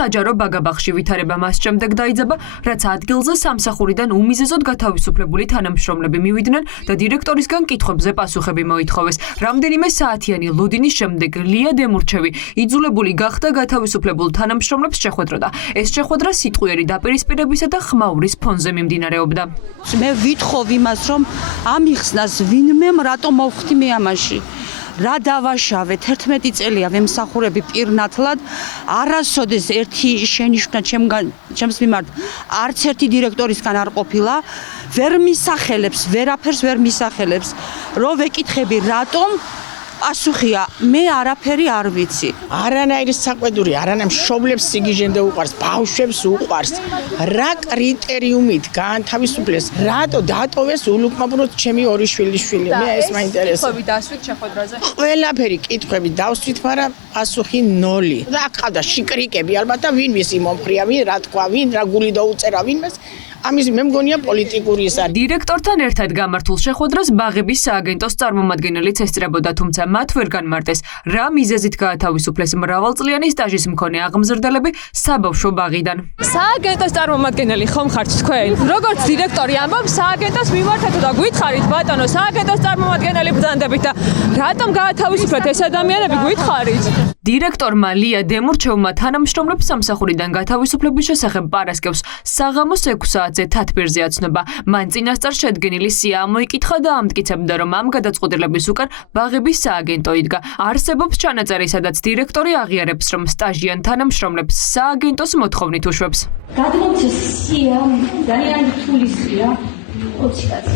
საჯარო ბაგაბახში ვითარება მას შემდეგ დაიძაბა, რაც ადგილზე სამსახურიდან უმიზეზოდ გათავისუფლებული თანამშრომლები მივიდნენ და დირექტორისგან კითხვებზე პასუხები მოითხოვეს. რამდენიმე საათიანი ლოდინის შემდეგ ლია დემურჩევი იძულებული გახდა გათავისუფლებულ თანამშრომლებს შეხვედროდა. ეს შეხვედრა სიტყვიერი დაპირისპირებისა და ხმაურის ფონზე მიმდინარეობდა. მე ვითხოვ იმას, რომ ამიხსნას ვინმემ რატომ მოვხდი მე ამაში. რა დავაშავე 11 წელია ვემსახურები პირნათლად არასოდეს ერთი შენიშვნა ჩემს მიმართ არც ერთი დირექტორისგან არ ყოფილა ვერ მისახელებს ვერაფერს ვერ მისახელებს რო ვეკითხები რატომ პასუხია მე არაფერი არ ვიცი არანაირი საყვედური არანაირ მშობლებს სიგიჟემდე უყარს ბავშვებს უყარს რა კრიტერიუმით გაანთავისუფლეს რატო დატოვეს ულუკმაბროდ ჩემი ორი შვილიშვილი მე ეს მაინტერესებს კითხვები დასვით შეხვედრაზე ყველაფერი კითხვები დავსვით მაგრამ პასუხი 0 რა ყავდა შიკრიკები ალბათ და ვინ მისი მომხრია ვინ რა თქვა ვინ რა გული დაუწერა ვინმეს ამის მე მგონია პოლიტიკური ის არის. დირექტორთან ერთად გამართულ შეხვედრას ბაღების სააგენტოს წარმომადგენელიც ესწრებოდა, თუმცა მათ ვერ განმარტეს, რა მიზეზით გაათავისუფლეს მრავალწლიანი სტაჟის მქონე აღმზრდელები საბავშვო ბაღიდან. სააგენტოს წარმომადგენელი ხომ ხართ თქვენ? როგორც დირექტორი ამბობს, სააგენტოს მიმართეთ და გითხარით ბატონო, სააგენტოს წარმომადგენელი ბრძანდებით და რატომ გაათავისუფლეთ ეს ადამიანები გითხარით? დირექტორმა ლია დემურჩევმა თანამშრომლებს სამსახურიდან გათავისუფლების შესახებ პარასკევს საღამოს 6 საათზე თათბირზე აცნობა. მან წინასწარ შედგენილი სია ამოიკითხა და ამტკიცებდა, რომ ამ გადაწყვეტილების უკან ბაღების სააგენტო იდგა. არსებობს ჩანაწერი, სადაც დირექტორი აღიარებს, რომ სტაჟიან თანამშრომლებს სააგენტოს მოთხოვნით უშვებს. გადმოცეს სია, ძალიან რთული სია. 20 კაცი.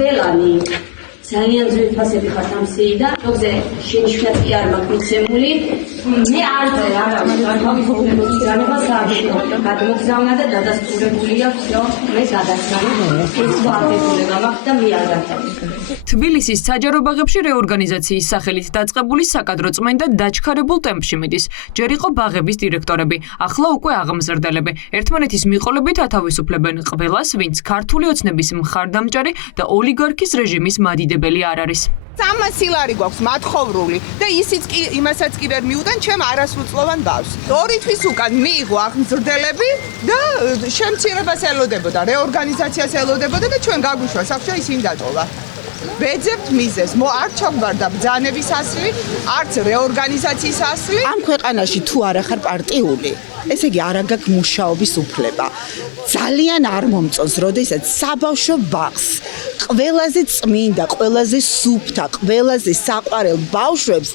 ბელანი. ძალიან ძვირფასები ხართ ამ სიიდან. ზოგზე შენიშვნაც კი არ მაქვს მიცემული. მე არ წერე არავის განება სააგენტო. გადმოგზავნა და დადასტურებული აქვს, რომ მე გადასცემი. ეს ვარდებულება მაქვს და მე არ გათავისუფლებ. თბილისის საჯარო ბაღებში რეორგანიზაციის სახელით დაწყებული საკადრო წმენდა დაჩქარებულ ტემპში მიდის. ჯერ იყო ბაღების დირექტორები, ახლა უკვე აღმზრდელები. ერთმანეთის მიყოლებით ათავისუფლებენ ყველას, ვინც ქართული ოცნების მხარდამჭერი და ოლიგარქის რეჟიმის მადიდებელი არ არის. 300 ლარი გვაქვს მათხოვრული და ისიც კი იმასაც კი ვერ მიუდან ჩემ არასრულწლოვან ბავშვს. 2 თვის უკან მიიღო აღმზრდელები და შემცირებას ელოდებოდა, რეორგანიზაციას ელოდებოდა და ჩვენ გაგვიშვა საფშა ისინი დატოვა. ვეძებთ მიზეს, არ ჩაგვარდა ბრძანების ასლი, არც რეორგანიზაციის ასლი. ამ ქვეყანაში თუ არ ახარ პარტიული, ესე იგი არ აგაქვს მუშაობის უფლება. ძალიან არ მომწონს, როდესაც საბავშვო ბაღს ყველაზე წმინდა, ყველაზე სუფთა, ყველაზე საყვარელ ბავშვებს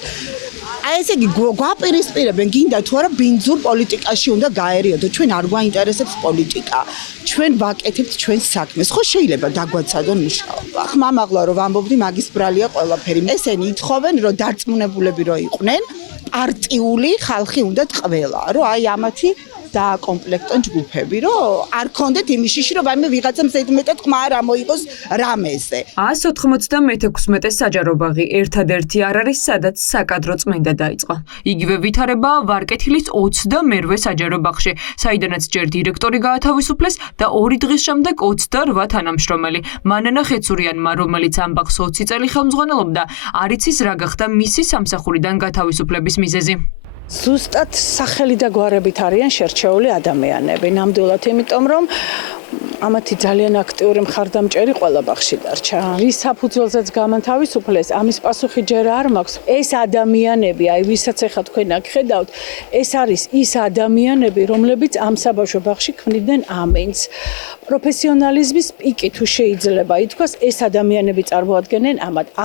აი ესე იგი გვაპირისპირებენ გინდა თუ არა ბინძურ პოლიტიკაში უნდა გაერიოდო ჩვენ არ გვაინტერესებს პოლიტიკა ჩვენ ვაკეთებთ ჩვენს საქმეს ხო შეიძლება დაგვაცადონ მუშაობა ხმამაღლა რომ ვამბობდი მაგის ბრალია ყველაფერი ესენი ითხოვენ რომ დარწმუნებულები რო იყვნენ პარტიული ხალხი უნდათ ყველა რომ აი ამათი დააკომპლექტონ ჯგუფები, რომ არ კონდეთ იმის შიში, რომ აი მე ვიღაცამ ზედმეტად ყმა არ ამოიღოს რამეზე. 196 საჯარო ბაღი ერთადერთი არ არის, სადაც საკადრო წმენდა დაიწყო. იგივე ვითარებაა ვარკეთილის 28 საჯარო ბაღში, საიდანაც ჯერ დირექტორი გაათავისუფლეს და 2 დღის შემდეგ 28 თანამშრომელი. მანანა ხეცურიანმა, რომელიც ამ ბაღს 20 წელი ხელმძღვანელობდა, არ იცის რა გახდა მისი სამსახურიდან გათავისუფლების მიზეზი. ზუსტად სახელი და გვარებით არიან შერჩეული ადამიანები. ნამდვილად იმიტომ, რომ ამათი ძალიან აქტიური მხარდამჭერი ყველა ბაღში დარჩა. რის საფუძველზეც გამანთავისუფლეს, ამის პასუხი ჯერ არ მაქვს. ეს ადამიანები, აი ვისაც ახლა თქვენ აქ ხედავთ, ეს არის ის ადამიანები, რომლებიც ამ საბავშვო ბაღში ქმნიდნენ ამინს. პროფესიონალიზმის პიკი თუ შეიძლება ითქვას, ეს ადამიანები წარმოადგენენ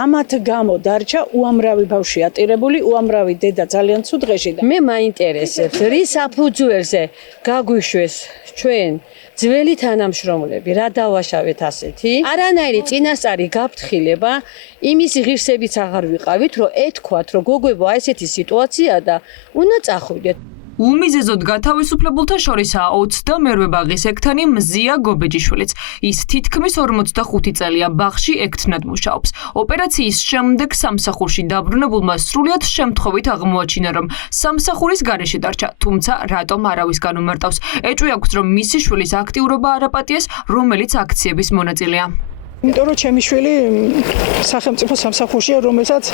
ამათ გამო დარჩა უამრავი ბავშვი ატირებული, უამრავი დედა ძალიან ცუდ დღეში. მე მაინტერესებს, რის საფუძველზე გაგვიშვეს ჩვენ ძველი თანამშრომლები, რა დავაშავეთ ასეთი? არანაირი წინასწარი გაფრთხილება, იმის ღირსებიც აღარ ვიყავით, რომ ეთქვათ, რომ გოგოებო, ესეთი სიტუაცია და უნდა წახვიდეთ. უმიზეზოდ გათავისუფლებულთა შორისაა 22 ბაღის ექთანი მზია გობეჯიშვილიც. ის თითქმის 45 წელია ბაღში ექთნად მუშაობს. ოპერაციის შემდეგ სამსახურში დაბრუნებულმა სრულიად შემთხვევით აღმოაჩინა, რომ სამსახურის გარეშე დარჩა, თუმცა რატომ არავის განუმარტავს. ეჭვი აქვს, რომ მისი შვილის აქტიურობა არ აპატიეს, რომელიც აქციების მონაწილეა. იმიტომ რომ ჩემი შვილი სახელმწიფო სამსახურშია, რომელსაც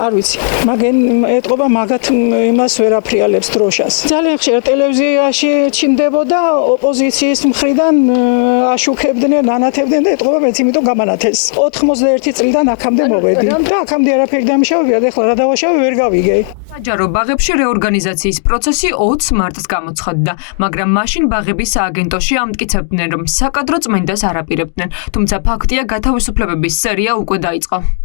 არ ვიცი, მაგენ ეტყობა მაგათ იმას ვერ აფრიალებს დროშას. ძალიან ხშირად ტელევიზიაში ჩნდებოდა ოპოზიციის მხრიდან აშუქებდნენ, ანათებდნენ და ეტყობა მეც იმიტომ გამანათეს. 91 წლიდან აქამდე მოვედი და აქამდე არაფერი დამშავებია, ეხლა რა დავაშავე ვერ გავიგე. საჯარო ბაღებში რეორგანიზაციის პროცესი 20 მარტს გამოცხადდა, მაგრამ მაშინ ბაღების სააგენტოში ამტკიცებდნენ, რომ საკადრო წმენდას არ აპირებდნენ, თუმცა ფაქტია გათავისუფლებების სერია უკვე დაიწყო.